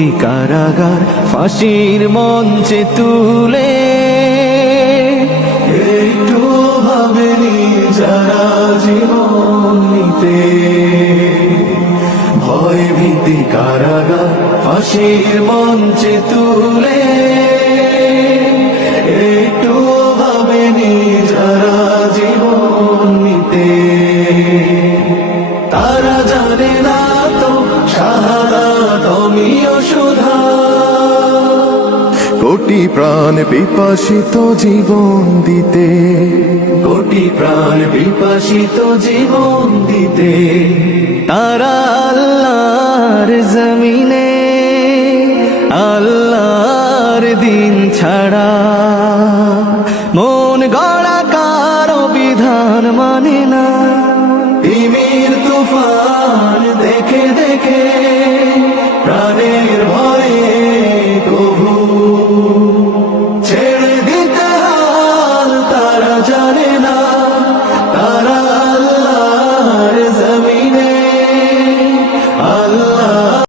ভীতি কারাগার ফাঁসির মঞ্চে তুলে একটু ভাবেনি যারা জীবন নিতে। ভয় ভীতি কারাগার ফাঁসির মঞ্চে তুলে একটু ভাবেনি যারা জীবন নিতে। তারা জানে না তো শাহাদাত অমীয় সুধা, কোটি প্রাণ বিপাসিত জীবন দিতে, কোটি প্রাণ বিপাসিত জীবন দিতে। তারা আল্লাহর জমিনে আল্লাহর দিন ছাড়া মন গড়া কারো বিধান মানে না। তিমির তুফান দেখে দেখে প্রাণে